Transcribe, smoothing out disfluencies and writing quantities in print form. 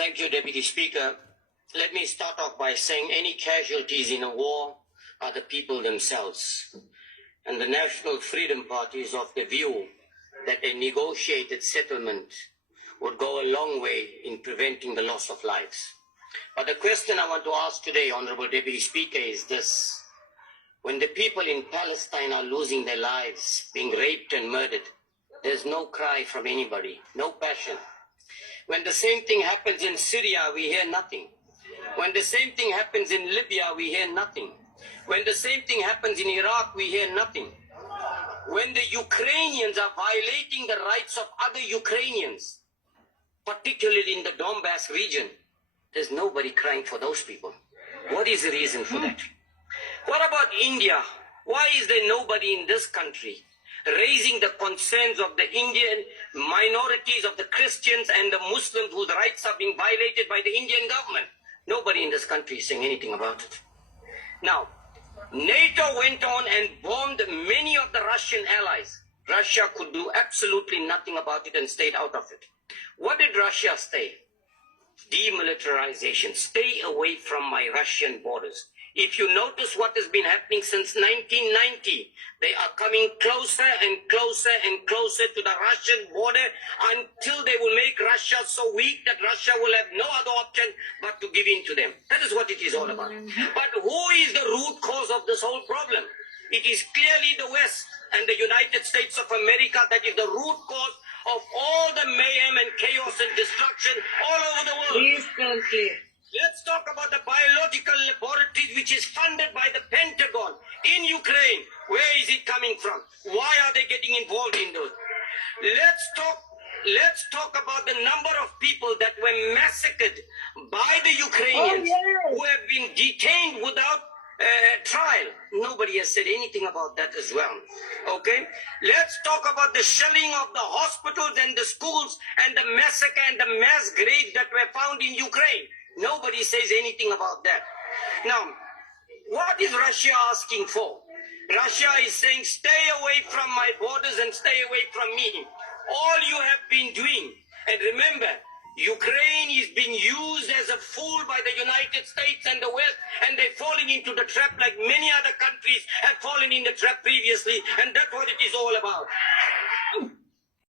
Thank you, Deputy Speaker. Let me start off by saying any casualties in a war are the people themselves. And the National Freedom Party is of the view that a negotiated settlement would go a long way in preventing the loss of lives. But the question I want to ask today, Honorable Deputy Speaker, is this. When the people in Palestine are losing their lives, being raped and murdered, there's no cry from anybody, no passion. When the same thing happens in Syria, we hear nothing. When the same thing happens in Libya, we hear nothing. When the same thing happens in Iraq, we hear nothing. When the Ukrainians are violating the rights of other Ukrainians, particularly in the Donbass region, there's nobody crying for those people. What is the reason for that? What about India? Why is there nobody in this country raising the concerns of the Indian minorities, of the Christians and the Muslims whose rights are being violated by the Indian government? Nobody in this country is saying anything about it. Now, NATO went on and bombed many of the Russian allies. Russia could do absolutely nothing about it and stayed out of it. What did Russia say? Demilitarization. Stay away from my Russian borders. If you notice what has been happening since 1990, they are coming closer and closer and closer to the Russian border until they will make Russia so weak that Russia will have no other option but to give in to them. That is what it is all about. But who is the root cause of this whole problem? It is clearly the West and the United States of America that is the root cause of all the mayhem and chaos and destruction all over the world. Please come clear. Let's talk about the biological laboratories which is funded by the Pentagon in Ukraine. Where is it coming from? Why are they getting involved in those? Let's talk about the number of people that were massacred by the Ukrainians who have been detained without trial. Nobody has said anything about that as well. Okay? Let's talk about the shelling of the hospitals and the schools and the massacre and the mass graves that were found in Ukraine. Nobody says anything about that. Now, what is Russia asking for? Russia is saying, stay away from my borders and stay away from me. All you have been doing, and remember, Ukraine is being used as a fool by the United States and the West, and they're falling into the trap like many other countries have fallen in the trap previously, and that's what it is all about.